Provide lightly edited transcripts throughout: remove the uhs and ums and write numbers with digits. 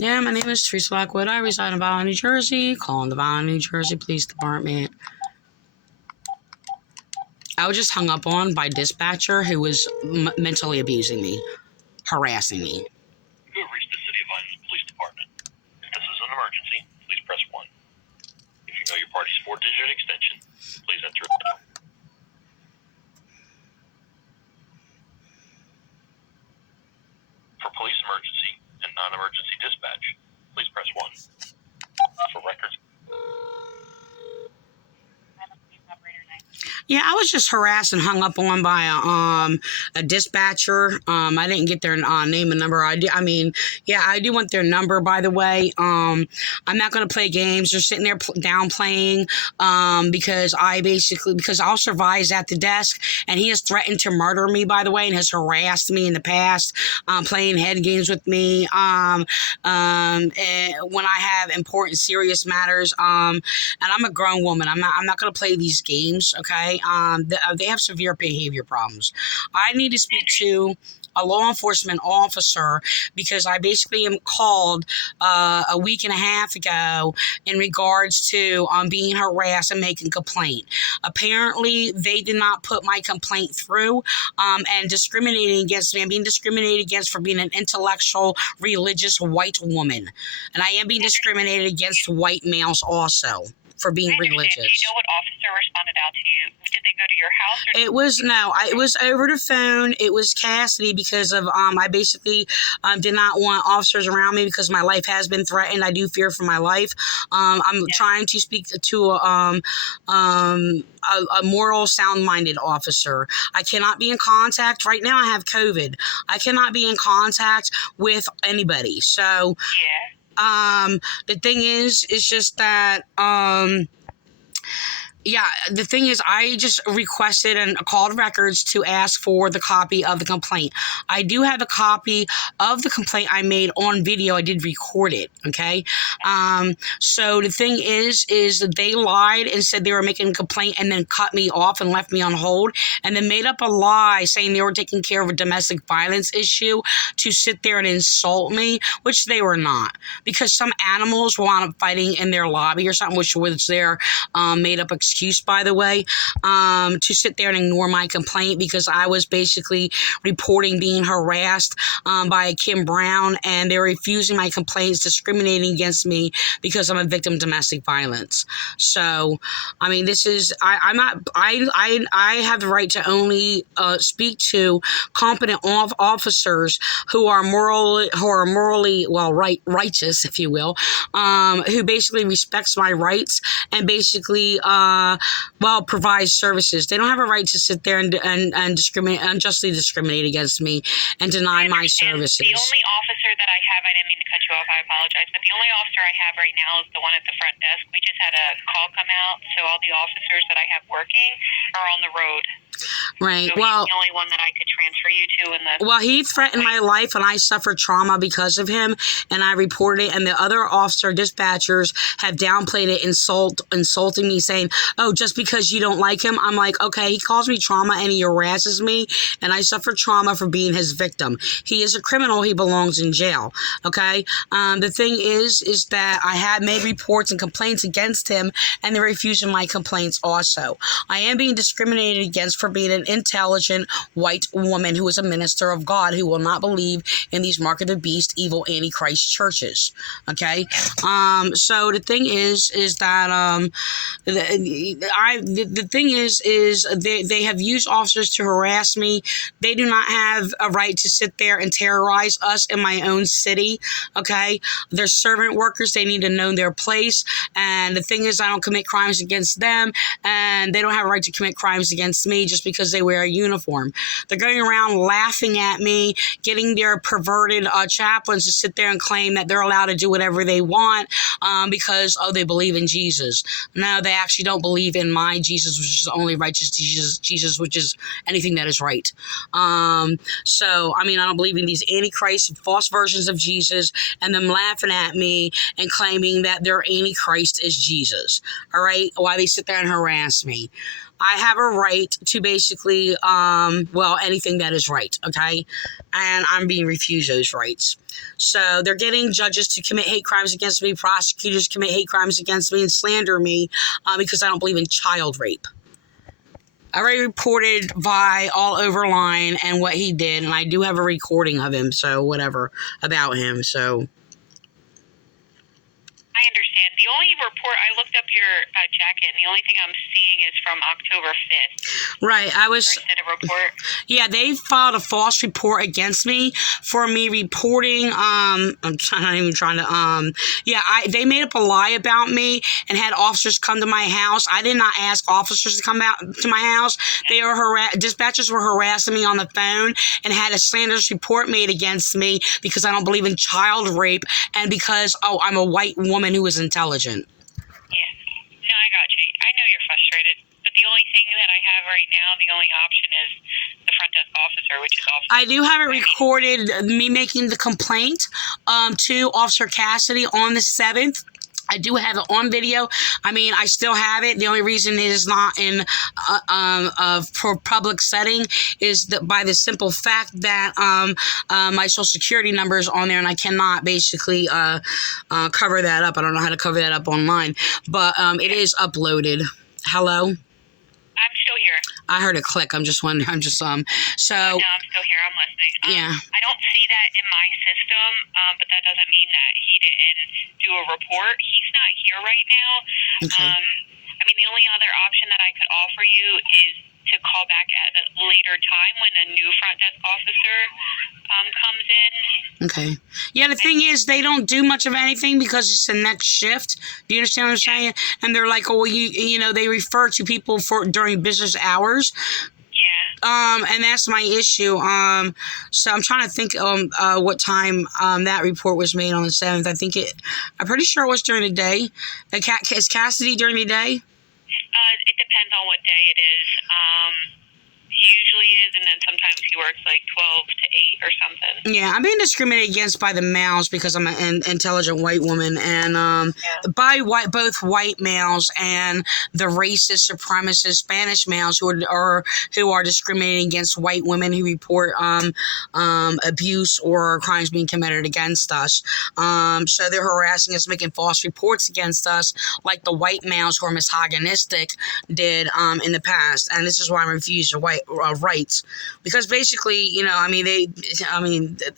Yeah, my name is Teresa Lockwood. I reside in VAI, New Jersey. Calling the VAI, New Jersey Police Department. I was just hung up on by dispatcher who was mentally abusing me, harassing me. You have reached the City of Vinings Police Department. If this is an emergency, please press 1. If you know your party's 4-digit extension, please enter it now. For police emergency and non-emergency dispatch, please press 1. For records... Yeah, I was just harassed and hung up on by a dispatcher. I didn't get their name and number. I do want their number, by the way. I'm not going to play games. They're sitting there downplaying because Officer VAI is at the desk and he has threatened to murder me, by the way, and has harassed me in the past, playing head games with me and when I have important, serious matters. And I'm a grown woman. I'm not going to play these games, okay? They have severe behavior problems. I need to speak to a law enforcement officer because I basically am called a week and a half ago in regards to being harassed and making complaint. Apparently, they did not put my complaint through and discriminating against me. I'm being discriminated against for being an intellectual, religious white woman. And I am being discriminated against white males also for being religious. Do you know what officer responded out to you? Did they go to your house? Or It was over the phone. It was Cassidy because of I basically did not want officers around me because my life has been threatened. I do fear for my life. I'm trying to speak to a moral, sound-minded officer. I cannot be in contact. Right now I have COVID. I cannot be in contact with anybody. So the thing is, it's just that the thing is, I just requested and called records to ask for the copy of the complaint. I do have a copy of the complaint I made on video. I did record it, okay? So the thing is that they lied and said they were making a complaint and then cut me off and left me on hold and then made up a lie saying they were taking care of a domestic violence issue to sit there and insult me, which they were not. Because some animals wound up fighting in their lobby or something, which was their made-up excuse, by the way, to sit there and ignore my complaint because I was basically reporting being harassed by Kim Brown, and they're refusing my complaints, discriminating against me because I'm a victim of domestic violence. So, I mean, this is I have the right to only speak to competent officers who are morally righteous, if you will, who basically respects my rights and basically provides services. They don't have a right to sit there and unjustly discriminate against me and deny my services. The only officer that I have, I didn't mean to cut you off, I apologize, but the only officer I have right now is the one at the front desk. We just had a call come out, so all the officers that I have working are on the road. Right. So he's the only one that I could transfer you to. Well, he threatened my life and I suffered trauma because of him, and I reported it, and the other officer dispatchers have downplayed it, insulting me, saying, oh, just because you don't like him. I'm like, okay, he calls me trauma and he harasses me, and I suffer trauma for being his victim. He is a criminal. He belongs in jail. Okay. The thing is that I had made reports and complaints against him, and they're refusing my complaints also. I am being discriminated against for being an intelligent white woman who is a minister of God who will not believe in these mark of the beast, evil antichrist churches. Okay. So the thing is that the thing is they have used officers to harass me. They do not have a right to sit there and terrorize us in my own city. Okay. They're servant workers. They need to know their place. And the thing is, I don't commit crimes against them, and they don't have a right to commit crimes against me just because they wear a uniform. They're going around laughing at me, getting their perverted chaplains to sit there and claim that they're allowed to do whatever they want because, they believe in Jesus. No, they actually don't believe in my Jesus, which is the only righteous Jesus, which is anything that is right. So, I don't believe in these antichrist, false versions of Jesus, and them laughing at me and claiming that their antichrist is Jesus. All right? Why they sit there and harass me. I have a right to basically, anything that is right, okay? And I'm being refused those rights. So they're getting judges to commit hate crimes against me, prosecutors commit hate crimes against me and slander me because I don't believe in child rape. I already reported VAI all over line and what he did, and I do have a recording of him, so whatever, about him, so... I understand. The only report, I looked up your jacket, and the only thing I'm seeing is from October 5th. Right, I was... Did a report? Yeah, they filed a false report against me for me reporting, they made up a lie about me and had officers come to my house. I did not ask officers to come out to my house. They were dispatchers were harassing me on the phone and had a slanderous report made against me because I don't believe in child rape and because, I'm a white woman who is intelligent. Yeah. No, I got you. I know you're frustrated, but the only thing that I have right now, the only option is the front desk officer, which is officer. I do have it recorded, me making the complaint to Officer Cassidy on the 7th. I do have it on video. I mean, I still have it. The only reason it is not in for public setting is that by the simple fact that my social security number is on there and I cannot basically cover that up. I don't know how to cover that up online, but it is uploaded. Hello? I'm still here. I heard a click. I'm just wondering. So. No, I'm still here. I'm listening. Yeah. I don't see that in my system, but that doesn't mean that he didn't do a report. He's not here right now. Okay. I mean, the only other option that I could offer you is to call back at a later time when a new front desk officer comes in. Okay. Yeah, the thing is, they don't do much of anything because it's the next shift. Do you understand what I'm saying? And they're like, oh, well, you know, they refer to people for during business hours. Yeah. And that's my issue. So I'm trying to think what time that report was made on the 7th. I'm pretty sure it was during the day. Is Cassidy during the day? It depends on what day it is. He usually is, and then sometimes he works like 12 to 8 or something. Yeah, I'm being discriminated against by the males because I'm an intelligent white woman, and by both white males and the racist, supremacist Spanish males who are discriminating against white women who report abuse or crimes being committed against us. So they're harassing us, making false reports against us, like the white males who are misogynistic did in the past. And this is why I'm refused rights, because basically, you know,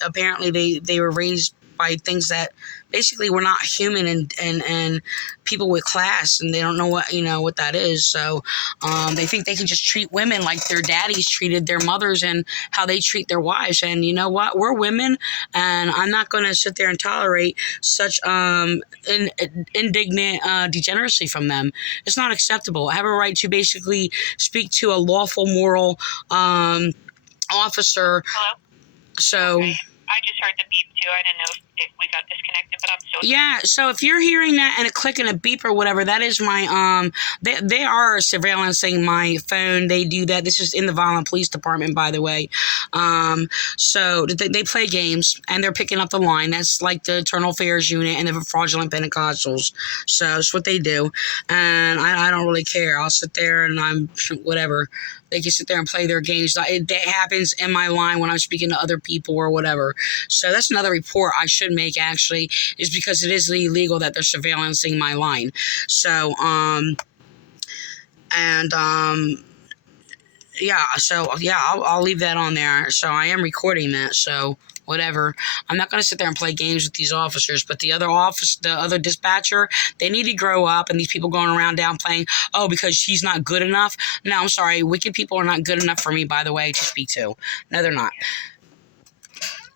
apparently they were raised by things that basically were not human and people with class, and they don't know what that is. So they think they can just treat women like their daddies treated their mothers and how they treat their wives. And you know what? We're women, and I'm not going to sit there and tolerate such indignant degeneracy from them. It's not acceptable. I have a right to basically speak to a lawful, moral officer. Hello? So. Okay. I just heard the beep too. I didn't know if we got disconnected, but I'm still here. Yeah, so if you're hearing that and a click and a beep or whatever, that is my they are surveillancing my phone. They do that. This is in the Violent Police Department, by the way. So they play games and they're picking up the line. That's like the Internal Affairs Unit and the Fraudulent Pentecostals. So it's what they do, and I don't really care. I'll sit there and I'm whatever. They can sit there and play their games. That happens in my line when I'm speaking to other people or whatever. So that's another report I should make, actually, is because it is illegal that they're surveillancing my line. So, I'll leave that on there. So I am recording that, so whatever. I'm not going to sit there and play games with these officers, but the other dispatcher, they need to grow up, and these people going around downplaying, because he's not good enough. No, I'm sorry. Wicked people are not good enough for me, by the way, to speak to. No, they're not.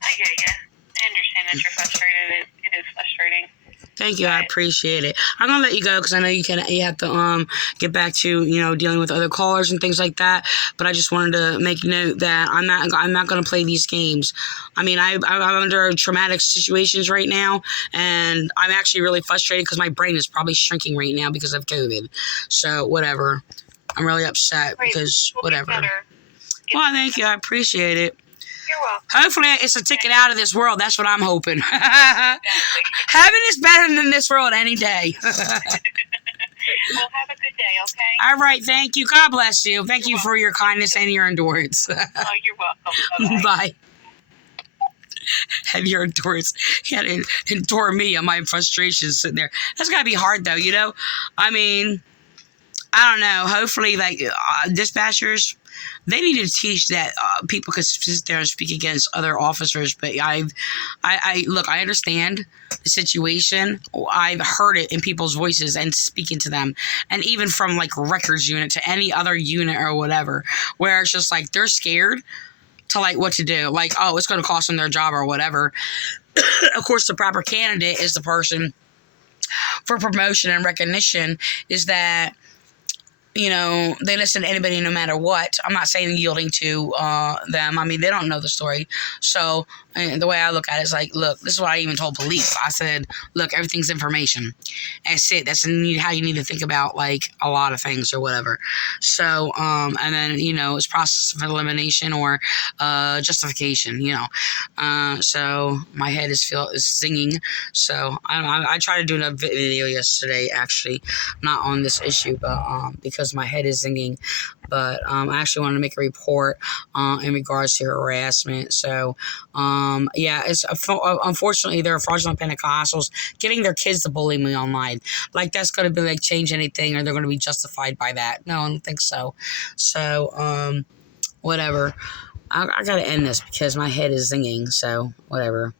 I get you. I understand that you're frustrated. It is frustrating. Thank you. I appreciate it. I'm gonna let you go because I know you have to get back to dealing with other callers and things like that. But I just wanted to make note that I'm not gonna play these games. I mean, I'm under traumatic situations right now, and I'm actually really frustrated because my brain is probably shrinking right now because of COVID. So whatever. I'm really upset because whatever. Well, thank you. I appreciate it. You're welcome. Hopefully it's a ticket out of this world. That's what I'm hoping. Heaven is better than this world any day. Well, have a good day. okay? All right, thank you. God bless you. Thank you for your kindness and your endurance. Oh, you're welcome. Bye-bye. Bye. And your endurance. You had to endure me and my frustrations sitting there. That's got to be hard, though, you know? I mean, I don't know. Hopefully, like, dispatchers, they need to teach that people could sit there and speak against other officers. But look, I understand the situation. I've heard it in people's voices and speaking to them, and even from like records unit to any other unit or whatever, where it's just like they're scared to like what to do. Like, oh, it's going to cost them their job or whatever. Of course, the proper candidate is the person for promotion and recognition is that, you know, they listen to anybody no matter what. I'm not saying yielding to them. I mean, they don't know the story. So the way I look at it is like, look, this is what I even told police. I said, look, everything's information. That's it. That's how you need to think about, like, a lot of things or whatever. So, and then, you know, it's process of elimination or justification, you know. So my head is singing. So I tried to do a video yesterday, actually, not on this issue, but because my head is singing. But I actually wanted to make a report in regards to harassment. So, yeah, it's unfortunately there are fraudulent Pentecostals getting their kids to bully me online. Like, that's going to be like change anything, or they're going to be justified by that. No, I don't think so. So, whatever. I got to end this because my head is singing. So, whatever.